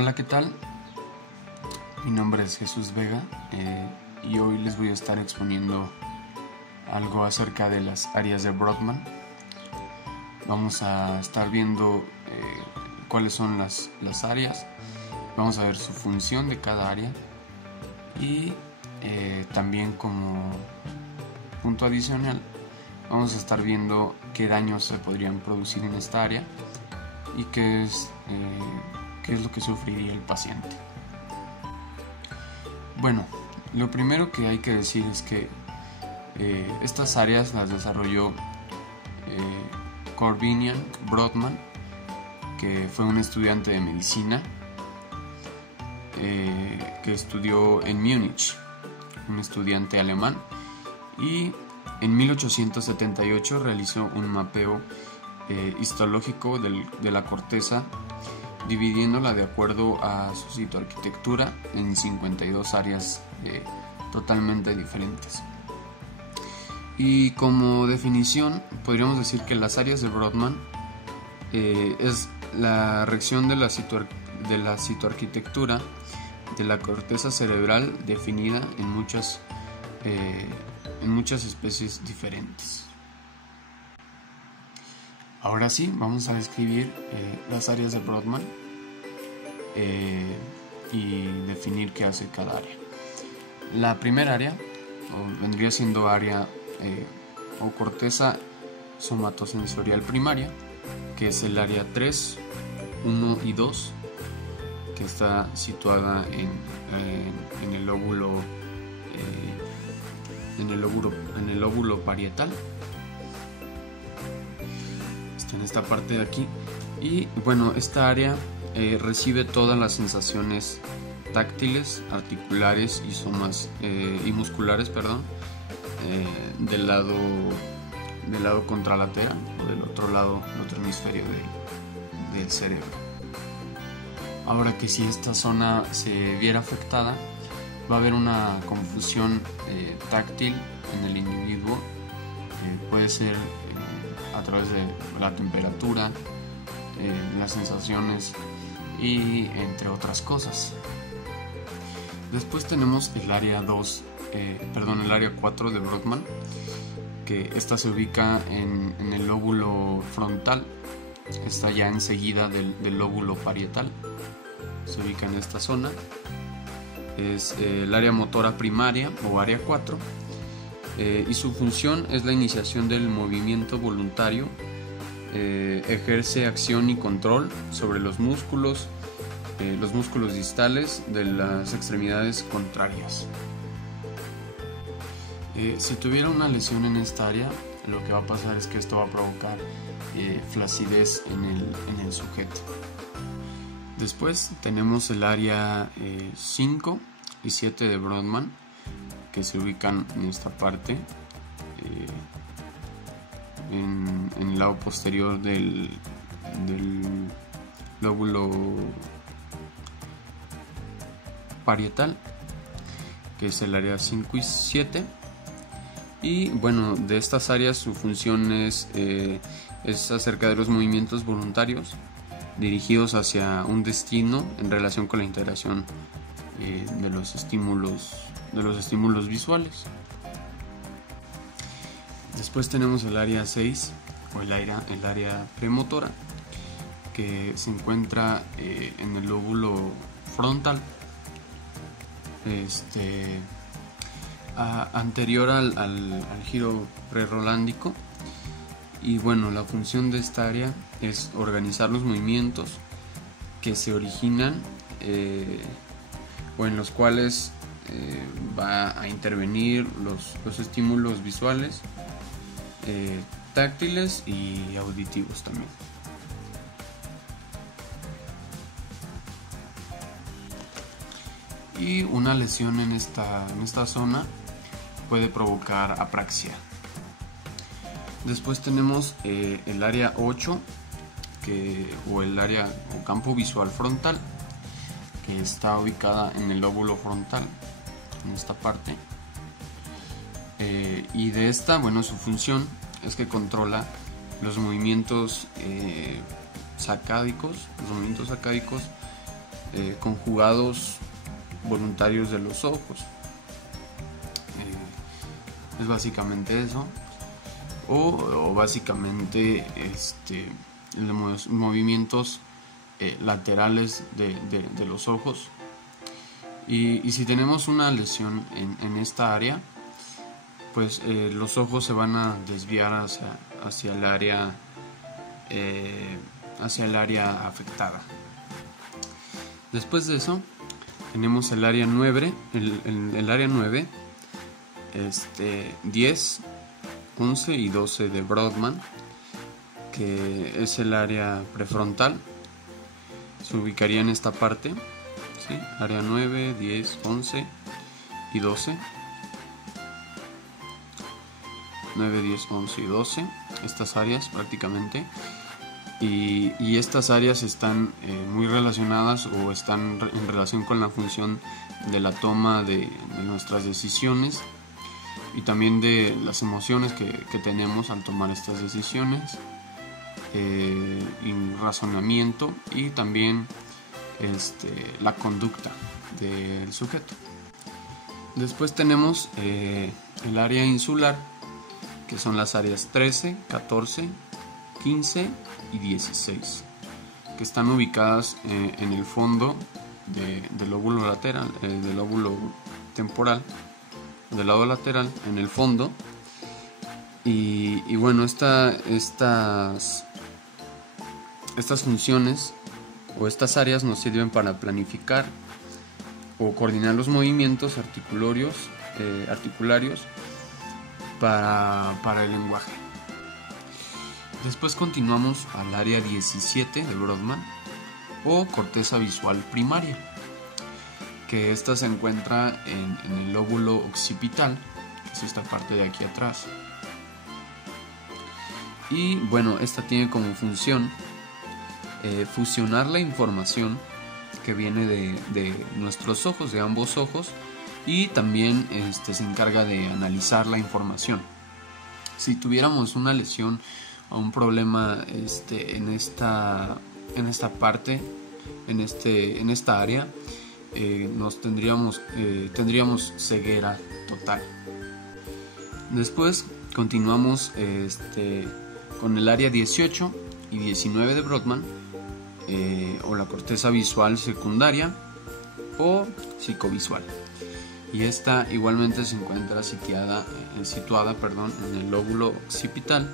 Hola, ¿qué tal? Mi nombre es Jesús Vega y hoy les voy a estar exponiendo algo acerca de las áreas de Brodmann. Vamos a estar viendo cuáles son las áreas, vamos a ver su función de cada área y también como punto adicional vamos a estar viendo qué daños se podrían producir en esta área y qué es lo que sufriría el paciente. Bueno, lo primero que hay que decir es que estas áreas las desarrolló Corbinian Brodmann, que fue un estudiante de medicina que estudió en Múnich, un estudiante alemán, y en 1878 realizó un mapeo histológico de la corteza, dividiéndola de acuerdo a su citoarquitectura en 52 áreas totalmente diferentes. Y como definición podríamos decir que las áreas de Brodmann es la reacción de la citoarquitectura de la corteza cerebral definida en muchas especies diferentes. Ahora sí, vamos a describir las áreas de Brodmann y definir qué hace cada área. La primera área vendría siendo área o corteza somatosensorial primaria, que es el área 3, 1 y 2, que está situada en el lóbulo parietal, en esta parte de aquí. Y bueno, esta área recibe todas las sensaciones táctiles, articulares y musculares, del lado contralateral o del otro lado, el otro hemisferio del cerebro. Ahora que si esta zona se viera afectada, va a haber una confusión táctil en el individuo. Puede ser a través de la temperatura, las sensaciones y entre otras cosas. Después tenemos el área el área 4 de Brodmann, que esta se ubica en el lóbulo frontal, está ya enseguida del lóbulo parietal, se ubica en esta zona. Es el área motora primaria o área 4. Y su función es la iniciación del movimiento voluntario, ejerce acción y control sobre los músculos distales de las extremidades contrarias. Si tuviera una lesión en esta área, lo que va a pasar es que esto va a provocar flacidez en el sujeto. Después tenemos el área 5 y 7 de Brodmann, que se ubican en esta parte, en el lado posterior del lóbulo parietal, que es el área 5 y 7. Y bueno, de estas áreas su función es acerca de los movimientos voluntarios dirigidos hacia un destino en relación con la integración de los estímulos visuales. Después tenemos el área 6 o el área premotora, que se encuentra en el lóbulo frontal, anterior al giro prerolándico. Y bueno, la función de esta área es organizar los movimientos que se originan o en los cuales va a intervenir los estímulos visuales, táctiles y auditivos también. Y una lesión en esta zona puede provocar apraxia. Después tenemos el área 8, o el área o campo visual frontal, que está ubicada en el lóbulo frontal, en esta parte. Y de esta, bueno, su función es que controla los movimientos sacádicos conjugados voluntarios de los ojos. Es básicamente eso. O básicamente los movimientos laterales de los ojos. Y si tenemos una lesión en esta área, pues los ojos se van a desviar hacia el área afectada. Después de eso tenemos el área 9, el área 9, 10, 11 y 12 de Brodmann, que es el área prefrontal. Se ubicaría en esta parte, ¿sí? Área 9, 10, 11 y 12. 9, 10, 11 y 12, estas áreas prácticamente. Y estas áreas están muy relacionadas o están en relación con la función de la toma de nuestras decisiones y también de las emociones que tenemos al tomar estas decisiones, y razonamiento y también la conducta del sujeto. Después tenemos el área insular, que son las áreas 13, 14, 15 y 16, que están ubicadas en el fondo del lóbulo lateral, del lóbulo temporal, del lado lateral, en el fondo. Y bueno, estas funciones o estas áreas nos sirven para planificar o coordinar los movimientos articularios para el lenguaje. Después continuamos al área 17 de Brodmann, o corteza visual primaria, que esta se encuentra en el lóbulo occipital, que es esta parte de aquí atrás. Y bueno, esta tiene como función fusionar la información que viene de nuestros ojos, de ambos ojos, y también se encarga de analizar la información. Si tuviéramos una lesión o un problema en esta parte, en esta área, tendríamos ceguera total. Después continuamos con el área 18 y 19 de Brodmann, o la corteza visual secundaria o psicovisual, y esta igualmente se encuentra situada en el lóbulo occipital,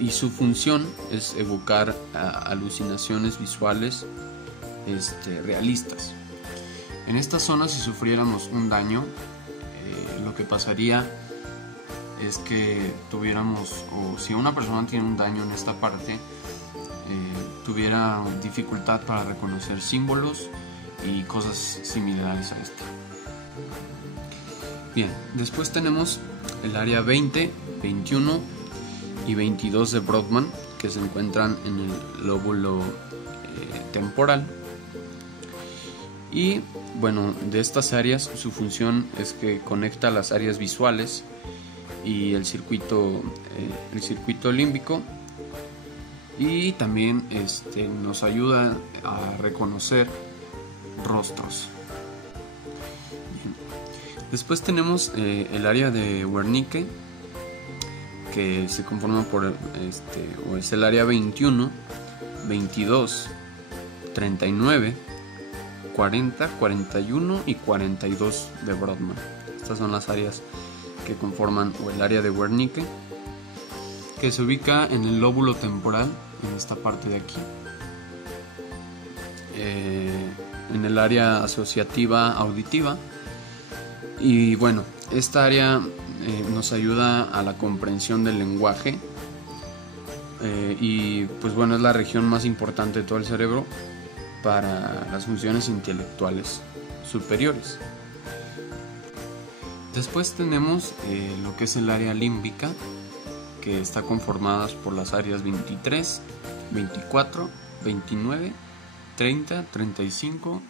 y su función es evocar alucinaciones visuales realistas. En esta zona, si sufriéramos un daño, lo que pasaría es que tuviéramos, o si una persona tiene un daño en esta parte, tuviera dificultad para reconocer símbolos y cosas similares a esta. Bien, después tenemos el área 20, 21 y 22 de Brodmann, que se encuentran en el lóbulo temporal. Y bueno, de estas áreas su función es que conecta las áreas visuales y el circuito límbico, y también nos ayuda a reconocer rostros. Bien. Después tenemos el área de Wernicke, que se conforma por o es el área 21, 22, 39, 40, 41 y 42 de Brodmann. Estas son las áreas que conforman el área de Wernicke, que se ubica en el lóbulo temporal, en esta parte de aquí, en el área asociativa auditiva. Y bueno, esta área nos ayuda a la comprensión del lenguaje, y pues bueno, es la región más importante de todo el cerebro para las funciones intelectuales superiores. Después tenemos lo que es el área límbica, que está conformada por las áreas 23, 24, 29, 30, 35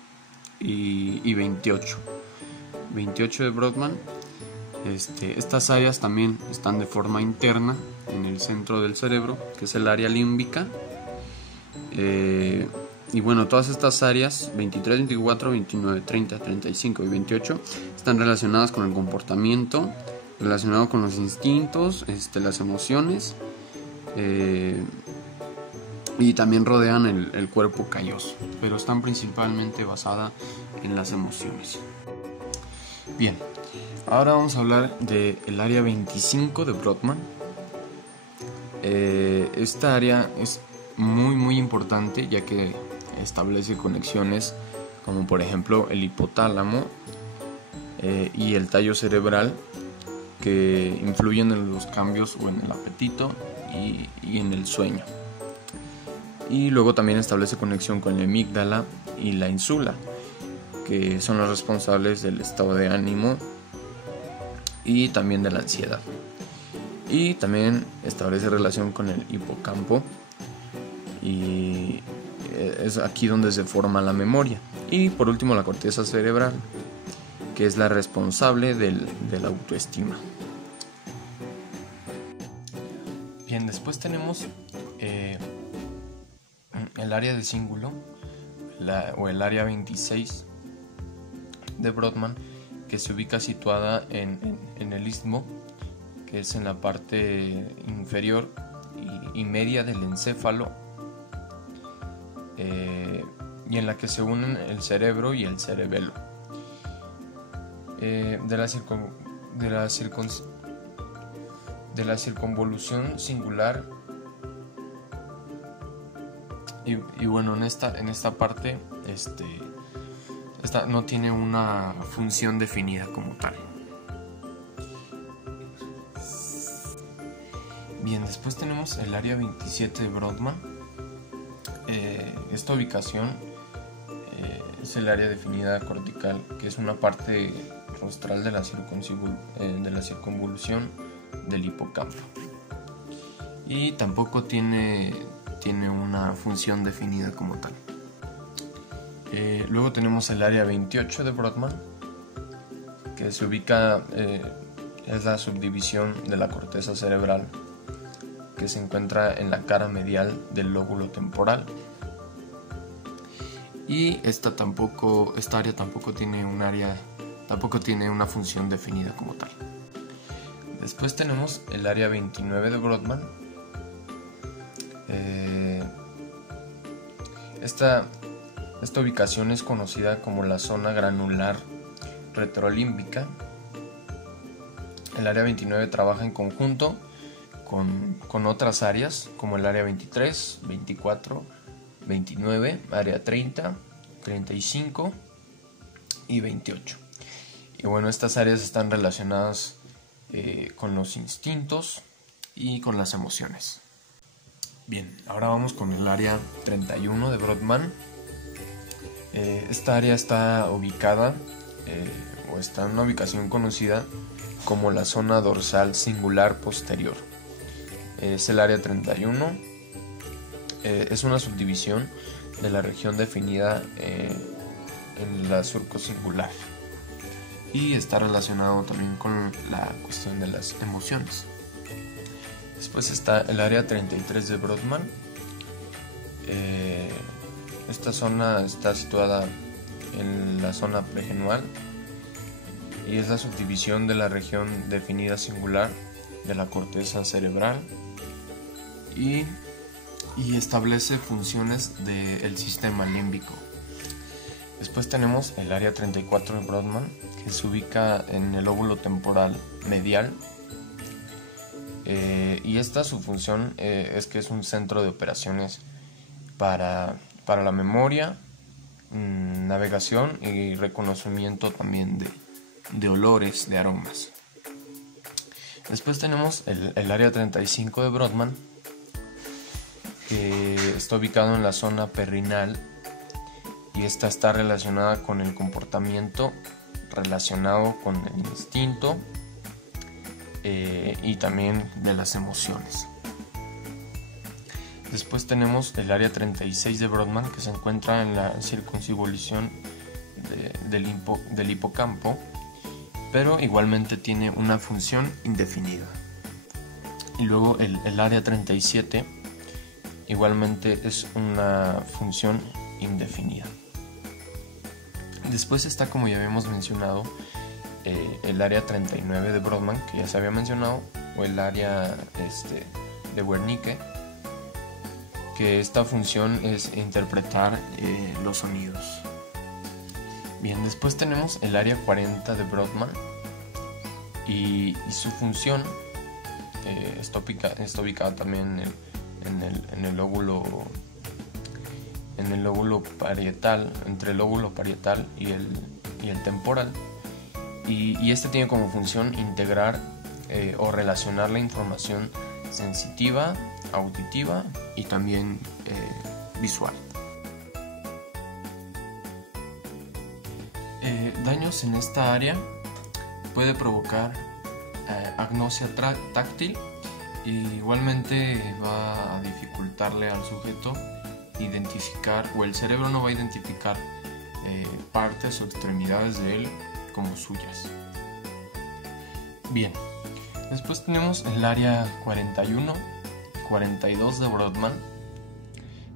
y 28. 28 de Brodmann. Estas áreas también están de forma interna en el centro del cerebro, que es el área límbica. Y bueno, todas estas áreas, 23, 24, 29, 30, 35 y 28, están relacionadas con el comportamiento, relacionado con los instintos, las emociones, y también rodean el cuerpo calloso, pero están principalmente basadas en las emociones. Bien, ahora vamos a hablar del área 25 de Brodmann. Esta área es muy importante, ya que establece conexiones como por ejemplo el hipotálamo y el tallo cerebral, que influyen en los cambios o en el apetito y en el sueño. Y luego también establece conexión con la amígdala y la ínsula, que son los responsables del estado de ánimo y también de la ansiedad. Y también establece relación con el hipocampo, y es aquí donde se forma la memoria. Y por último la corteza cerebral, que es la responsable de la autoestima. Bien, después tenemos el área de cíngulo, o el área 26 de Brodmann, que se ubica situada en el istmo, que es en la parte inferior y media del encéfalo, y en la que se unen el cerebro y el cerebelo. De la circunvolución singular, y bueno, en esta parte esta no tiene una función definida como tal. Bien, después tenemos el área 27 de Brodmann. Esta ubicación es el área definida cortical, que es una parte rostral de la circunvolución del hipocampo, y tampoco tiene una función definida como tal. Luego tenemos el área 28 de Brodmann, que se ubica, es la subdivisión de la corteza cerebral, que se encuentra en la cara medial del lóbulo temporal. Y esta área tampoco tiene una función definida como tal. Después tenemos el área 29 de Brodmann. Esta ubicación es conocida como la zona granular retrolímbica. El área 29 trabaja en conjunto con otras áreas como el área 23, 24, 29, área 30, 35 y 28. Y bueno, estas áreas están relacionadas con los instintos y con las emociones. Bien, ahora vamos con el área 31 de Brodmann. Esta área está ubicada o está en una ubicación conocida como la zona dorsal singular posterior. Es el área 31. Es una subdivisión de la región definida en la surco singular, y está relacionado también con la cuestión de las emociones. Después está el área 33 de Brodmann. Esta zona está situada en la zona pregenual y es la subdivisión de la región definida singular de la corteza cerebral, y establece funciones del sistema límbico. Después tenemos el área 34 de Brodmann, que se ubica en el lóbulo temporal medial, y su función es que es un centro de operaciones para la memoria, navegación y reconocimiento también de olores, de aromas. Después tenemos el área 35 de Brodmann, que está ubicado en la zona perrinal, y esta está relacionada con el comportamiento relacionado con el instinto y también de las emociones. Después tenemos el área 36 de Brodmann, que se encuentra en la circunvolución del hipocampo, pero igualmente tiene una función indefinida. Y luego el área 37 igualmente es una función indefinida. Después está, como ya habíamos mencionado, el área 39 de Brodmann, que ya se había mencionado, o el área de Wernicke, que esta función es interpretar los sonidos. Bien, después tenemos el área 40 de Brodmann y su función está ubicada también en el lóbulo parietal, entre el lóbulo parietal y el temporal, y este tiene como función integrar o relacionar la información sensitiva, auditiva y también visual. Daños en esta área puede provocar agnosia táctil, y igualmente va a dificultarle al sujeto identificar, o el cerebro no va a identificar partes o extremidades de él como suyas. Bien, después tenemos el área 41 y 42 de Brodmann,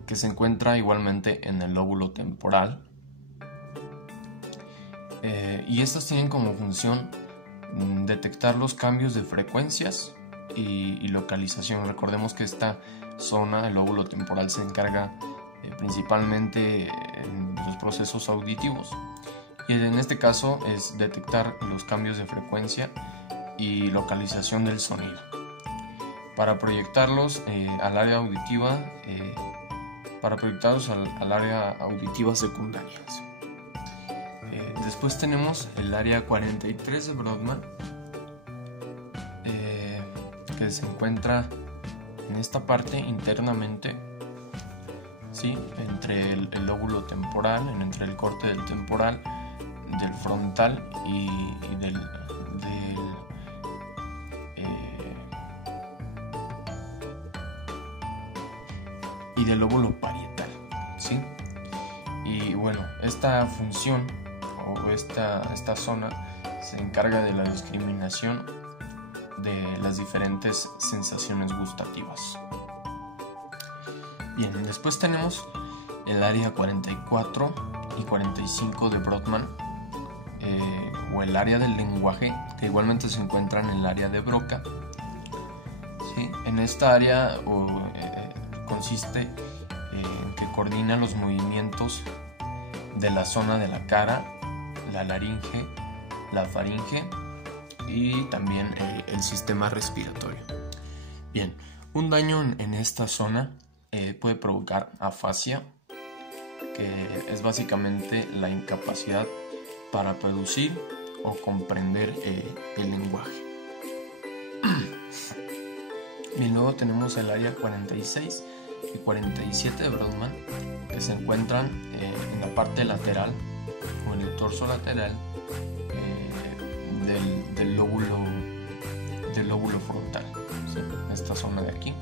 que se encuentra igualmente en el lóbulo temporal, y estos tienen como función detectar los cambios de frecuencias y localización. Recordemos que esta zona, el lóbulo temporal, se encarga principalmente en los procesos auditivos, y en este caso es detectar los cambios de frecuencia y localización del sonido para proyectarlos al área auditiva, al área auditiva secundarias. Después tenemos el área 43 de Brodmann, que se encuentra en esta parte internamente, ¿sí? Entre el lóbulo temporal, entre el corte del temporal, del frontal y del lóbulo parietal, ¿sí? Y bueno, esta función o esta zona se encarga de la discriminación de las diferentes sensaciones gustativas. Bien, después tenemos el área 44 y 45 de Brodmann, o el área del lenguaje, que igualmente se encuentra en el área de Broca, ¿sí? En esta área consiste en que coordina los movimientos de la zona de la cara, la laringe, la faringe y también el sistema respiratorio. Bien, un daño en esta zona puede provocar afasia, que es básicamente la incapacidad para producir o comprender el lenguaje. Bien, luego tenemos el área 46 y 47 de Brodmann, que se encuentran en la parte lateral o en el torso lateral del lóbulo frontal, ¿sí? Esta zona de aquí.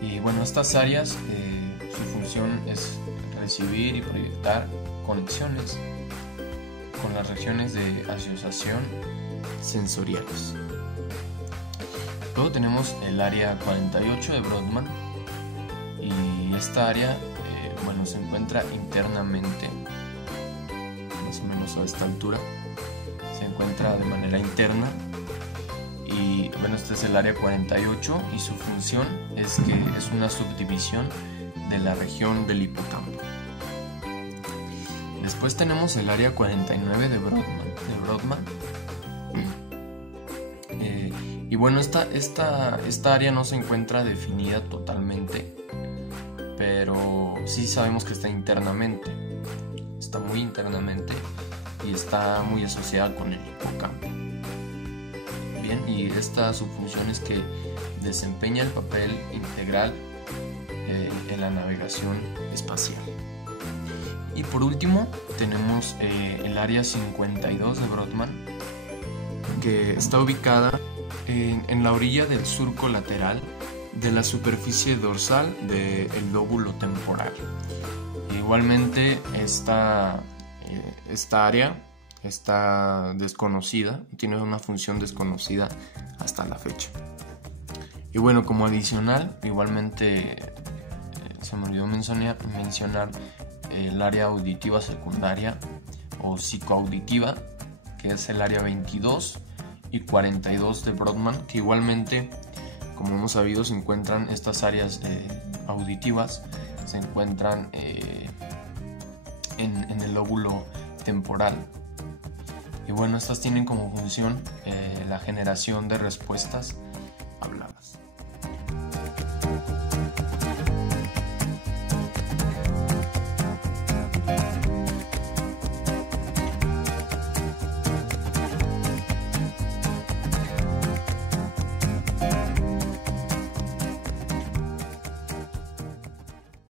Y bueno, estas áreas, su función es recibir y proyectar conexiones con las regiones de asociación sensoriales. Luego tenemos el área 48 de Brodmann, y esta área se encuentra internamente, más o menos a esta altura, se encuentra de manera interna. Y bueno, este es el área 48 y su función es que es una subdivisión de la región del hipocampo. Después tenemos el área 49 de Brodmann. Y bueno, esta área no se encuentra definida totalmente, pero sí sabemos que está internamente, está muy internamente y está muy asociada con el hipocampo. Bien, y su función es que desempeña el papel integral en la navegación espacial. Y por último tenemos el área 52 de Brodmann, que está ubicada en la orilla del surco lateral de la superficie dorsal del lóbulo temporal. Igualmente esta área está desconocida, tiene una función desconocida hasta la fecha. Y bueno, como adicional, igualmente se me olvidó mencionar el área auditiva secundaria o psicoauditiva, que es el área 22 y 42 de Brodmann, que igualmente, como hemos sabido, se encuentran estas áreas auditivas, se encuentran en el lóbulo temporal. Y bueno, estas tienen como función la generación de respuestas habladas.